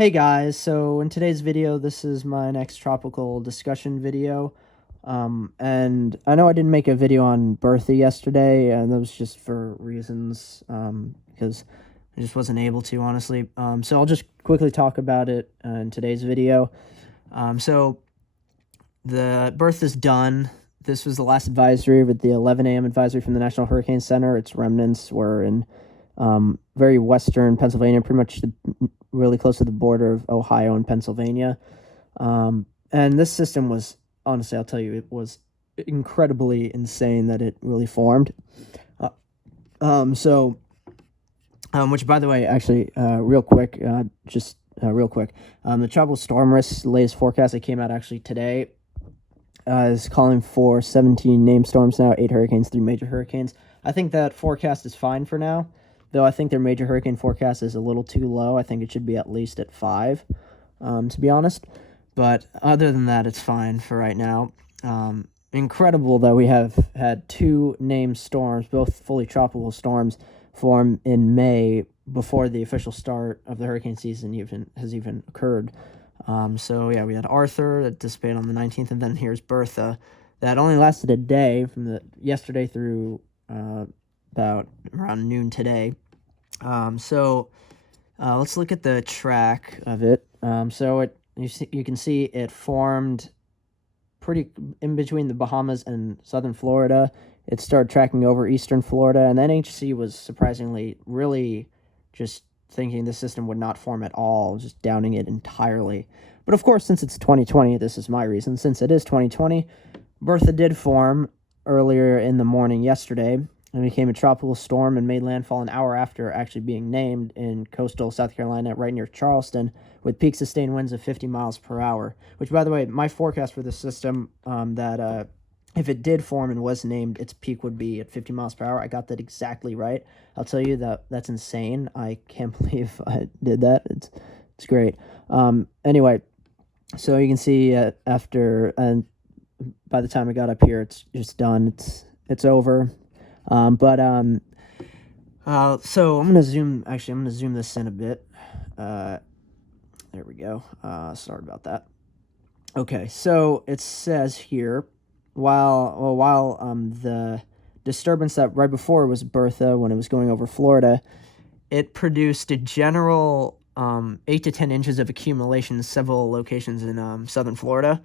Hey guys, so in today's video, this is my next tropical discussion video. And I know I didn't make a video on Bertha yesterday, and that was just for reasons, because I just wasn't able to, honestly. So I'll just quickly talk about it in today's video. So the Bertha's done. This was the last advisory with the 11 a.m. advisory from the National Hurricane Center. Its remnants were in very western Pennsylvania, pretty much really close to the border of Ohio and Pennsylvania. And this system was, honestly, I'll tell you, it was incredibly insane that it really formed. Which, by the way, actually, real quick, the tropical storm risk latest forecast that came out actually today is calling for 17 named storms now, 8 hurricanes, 3 major hurricanes. I think that forecast is fine for now, though I think their major hurricane forecast is a little too low. I think it should be at least at 5, to be honest. But other than that, it's fine for right now. Incredible that we have had 2 named storms, both fully tropical storms, form in May before the official start of the hurricane season has even occurred. So yeah, we had Arthur that dissipated on the 19th, and then here's Bertha that only lasted a day from the yesterday through about around noon today. Let's look at the track of it. You can see it formed pretty in between the Bahamas and southern Florida. It started tracking over eastern Florida, and the NHC was surprisingly really just thinking the system would not form at all, just downing it entirely. But of course, since it's 2020, this is my reason. Since it is 2020, Bertha did form earlier in the morning yesterday and became a tropical storm and made landfall an hour after actually being named in coastal South Carolina, right near Charleston, with peak sustained winds of 50 miles per hour. Which, by the way, my forecast for this system, if it did form and was named, its peak would be at 50 miles per hour. I got that exactly right. I'll tell you that's insane. I can't believe I did that. It's great. Anyway, so you can see after, and by the time I got up here, it's just done. It's over. So I'm gonna zoom. Actually, I'm gonna zoom this in a bit. There we go. Sorry about that. Okay, so it says here, while the disturbance that right before was Bertha, when it was going over Florida, it produced a general 8 to 10 inches of accumulation in several locations in southern Florida.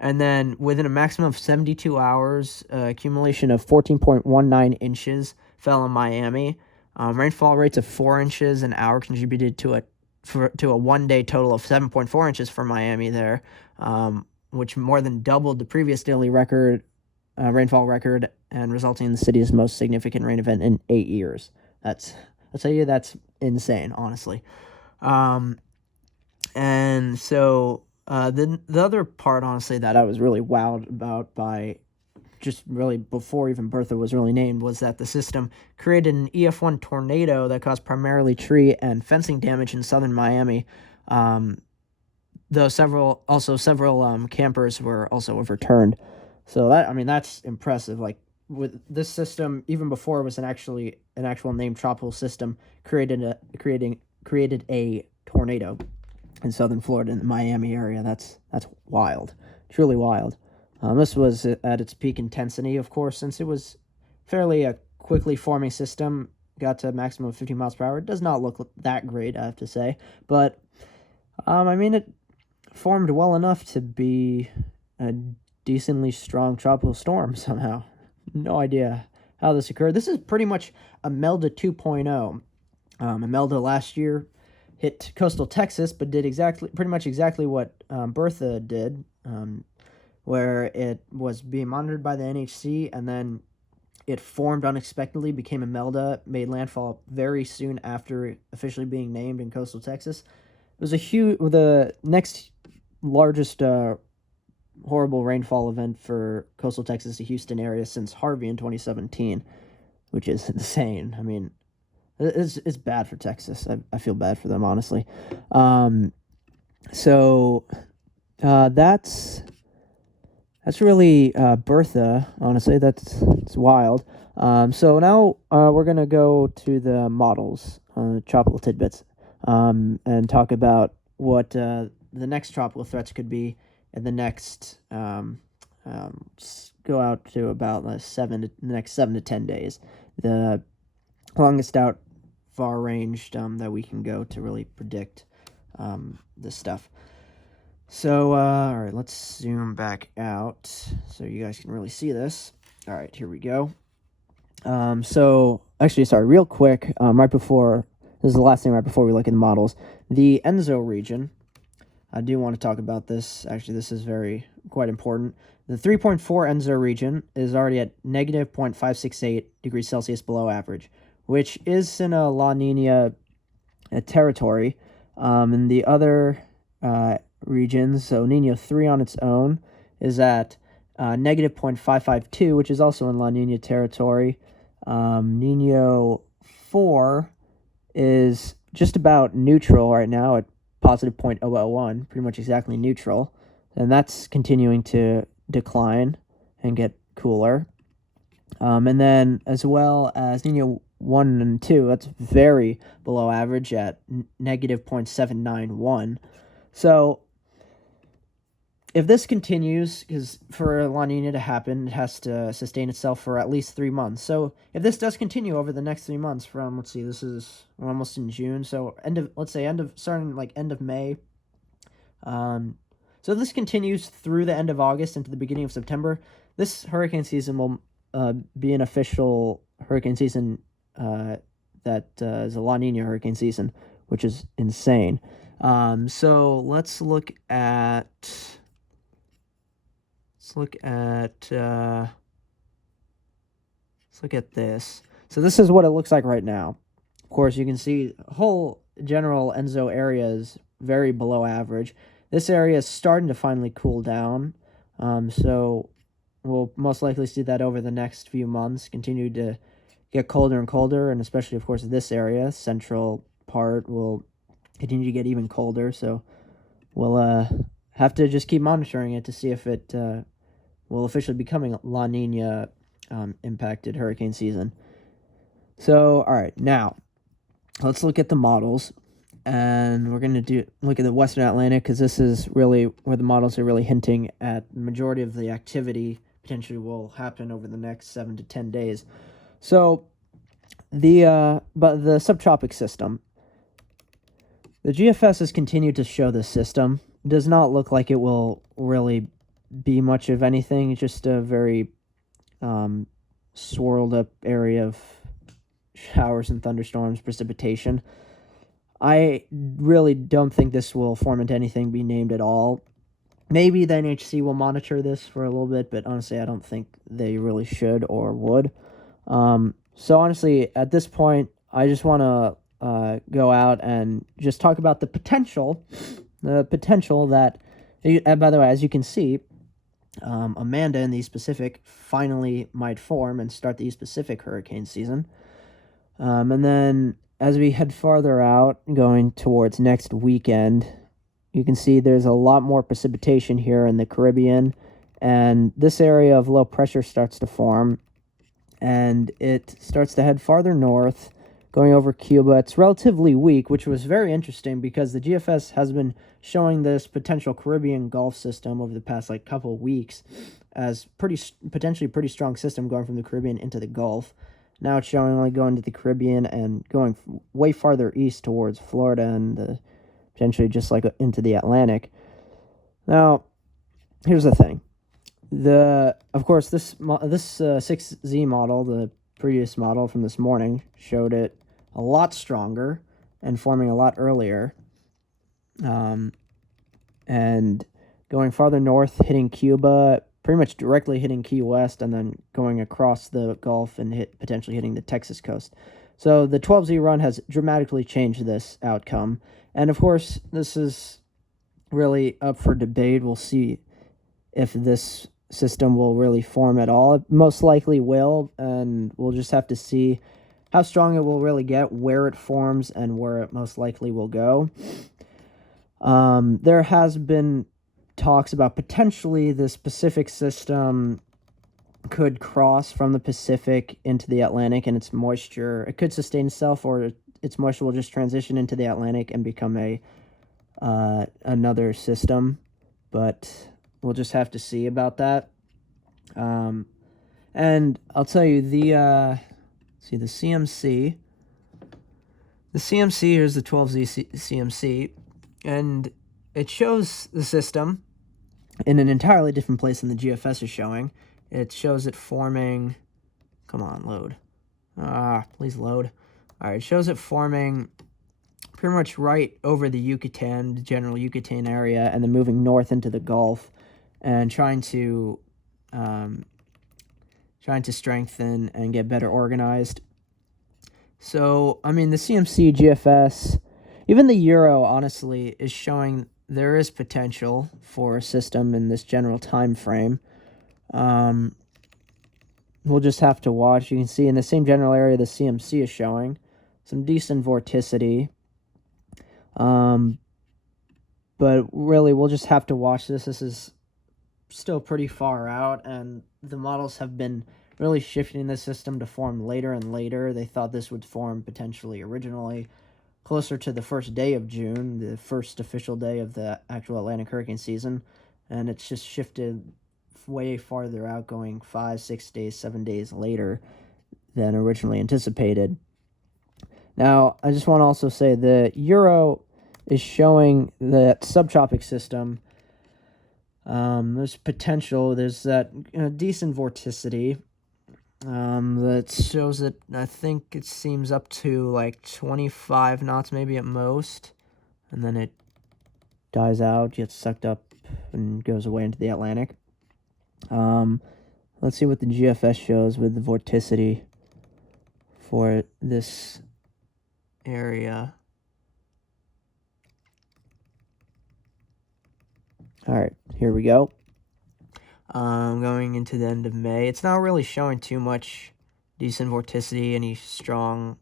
And then within a maximum of 72 hours, accumulation of 14.19 inches fell in Miami. Rainfall rates of 4 inches an hour contributed to a one-day total of 7.4 inches for Miami there, which more than doubled the previous daily rainfall record, and resulting in the city's most significant rain event in 8 years. I'll tell you, that's insane, honestly. And so the other part, honestly, that I was really wowed about by just really before even Bertha was really named was that the system created an EF1 tornado that caused primarily tree and fencing damage in southern Miami. Though several campers were also overturned. So that's impressive. Like with this system, even before it was an actual named tropical system, created a tornado in southern Florida in the Miami area. That's wild, truly wild. This was at its peak intensity, of course, since it was fairly a quickly forming system. Got to a maximum of 50 miles per hour. It does not look that great, I have to say, but it formed well enough to be a decently strong tropical storm somehow. No idea how this occurred. This is pretty much Imelda 2.0. Imelda last year hit coastal Texas, but did pretty much exactly what Bertha did, where it was being monitored by the NHC, and then it formed unexpectedly, became Imelda, made landfall very soon after officially being named in coastal Texas. It was the next largest horrible rainfall event for coastal Texas, the Houston area, since Harvey in 2017, which is insane. I mean, it's bad for Texas. I feel bad for them, honestly. That's really Bertha, honestly. It's wild. So now we're going to go to the models, tropical tidbits, and talk about what the next tropical threats could be in the next go out to about the next 7 to 10 days. The longest out far range that we can go to really predict this stuff. So, all right, let's zoom back out so you guys can really see this. All right, here we go. So, actually, sorry, real quick, right before, this is the last thing right before we look at the models. The Enzo region, I do want to talk about this. Actually, this is quite important. The 3.4 Enzo region is already at negative 0.568 degrees Celsius below average, which is in a La Nina territory. And the other regions, so Nino 3 on its own is at negative 0.552, which is also in La Nina territory. Nino 4 is just about neutral right now at positive 0.001, pretty much exactly neutral. And that's continuing to decline and get cooler. And then as well as Nino 1 and 2, that's very below average at negative 0.791. So if this continues, because for La Nina to happen, it has to sustain itself for at least 3 months. So if this does continue over the next 3 months from, let's see, we're almost in June, so starting end of May. So if this continues through the end of August into the beginning of September, this hurricane season will be an official hurricane season that is a La Nina hurricane season, which is insane. So let's look at this. So this is what it looks like right now. Of course, you can see the whole general Enzo area is very below average. This area is starting to finally cool down. So we'll most likely see that over the next few months, continue to get colder and colder, and especially, of course, this area, central part, will continue to get even colder. So we'll have to just keep monitoring it to see if it will officially becoming La Nina impacted hurricane season. So, all right, now let's look at the models, and we're going to look at the Western Atlantic, because this is really where the models are really hinting at the majority of the activity potentially will happen over the next 7 to 10 days. So the subtropic system, the GFS has continued to show this system. It does not look like it will really be much of anything. It's just a very swirled up area of showers and thunderstorms, precipitation. I really don't think this will form into anything, be named at all. Maybe the NHC will monitor this for a little bit, but honestly, I don't think they really should or would. So honestly, at this point, I just want to go out and just talk about the potential that, by the way, as you can see, Amanda in the East Pacific finally might form and start the East Pacific hurricane season. And then as we head farther out, going towards next weekend, you can see there's a lot more precipitation here in the Caribbean, and this area of low pressure starts to form, and it starts to head farther north, going over Cuba. It's relatively weak, which was very interesting because the GFS has been showing this potential Caribbean Gulf system over the past couple of weeks as potentially pretty strong system going from the Caribbean into the Gulf. Now it's showing going to the Caribbean and going way farther east towards Florida and potentially just into the Atlantic. Now, here's the thing. Of course, this 6Z model, the previous model from this morning, showed it a lot stronger and forming a lot earlier. And going farther north, hitting Cuba, pretty much directly hitting Key West, and then going across the Gulf and potentially hitting the Texas coast. So the 12Z run has dramatically changed this outcome. And of course, this is really up for debate. We'll see if this system will really form at all. It most likely will, and we'll just have to see how strong it will really get, where it forms, and where it most likely will go. There has been talks about potentially this Pacific system could cross from the Pacific into the Atlantic, and its moisture, it could sustain itself, or its moisture will just transition into the Atlantic and become a another system, but we'll just have to see about that. And I'll tell you, the CMC. The CMC, here's the 12Z CMC, and it shows the system in an entirely different place than the GFS is showing. It shows it forming... Come on, load. Please load. All right, it shows it forming pretty much right over the Yucatan, the general Yucatan area, and then moving north into the Gulf, and trying to strengthen and get better organized. So, I mean, the CMC, GFS, even the Euro, honestly, is showing there is potential for a system in this general time frame. We'll just have to watch. You can see in the same general area the CMC is showing some decent vorticity. But really, we'll just have to watch this. This is still pretty far out, and the models have been really shifting the system to form later and later. They thought this would form potentially originally closer to the first day of June, the first official day of the actual Atlantic hurricane season, and it's just shifted way farther out, going 5, 6 days, 7 days later than originally anticipated. Now, I just want to also say the Euro is showing that subtropic system. There's potential. There's that decent vorticity that shows it. I think it seems up to like 25 knots maybe at most, and then it dies out, gets sucked up, and goes away into the Atlantic. Let's see what the GFS shows with the vorticity for this area. All right, here we go. Going into the end of May. It's not really showing too much decent vorticity, any strong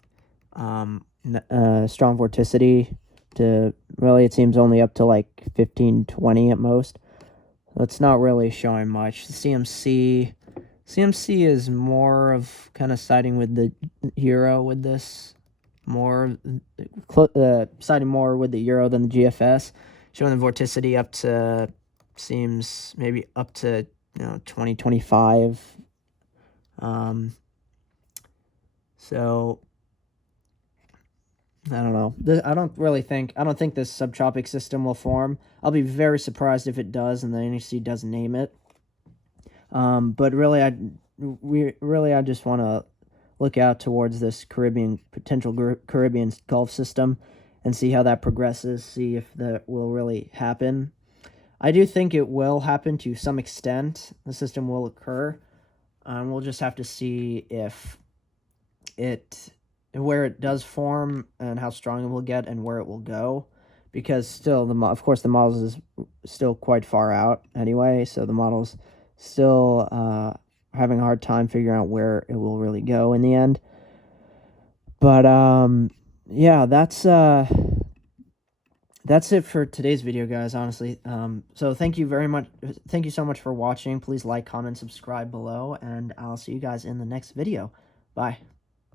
vorticity. Really, it seems only up to like 15, 20 at most. So it's not really showing much. The CMC is more of kind of siding with the Euro with this. Siding more with the Euro than the GFS. Showing the vorticity up to, seems maybe up to 2025. So I don't know. I don't think this subtropic system will form. I'll be very surprised if it does and the NHC doesn't name it. But really, I just want to look out towards this potential Caribbean Gulf system and see how that progresses, see if that will really happen. I do think it will happen to some extent. The system will occur. We'll just have to see where it does form and how strong it will get and where it will go, because still, of course, the models is still quite far out anyway, so the models still having a hard time figuring out where it will really go in the end. But yeah, that's it for today's video, guys, honestly. So thank you so much for watching. Please like, comment, subscribe below, and I'll see you guys in the next video. Bye.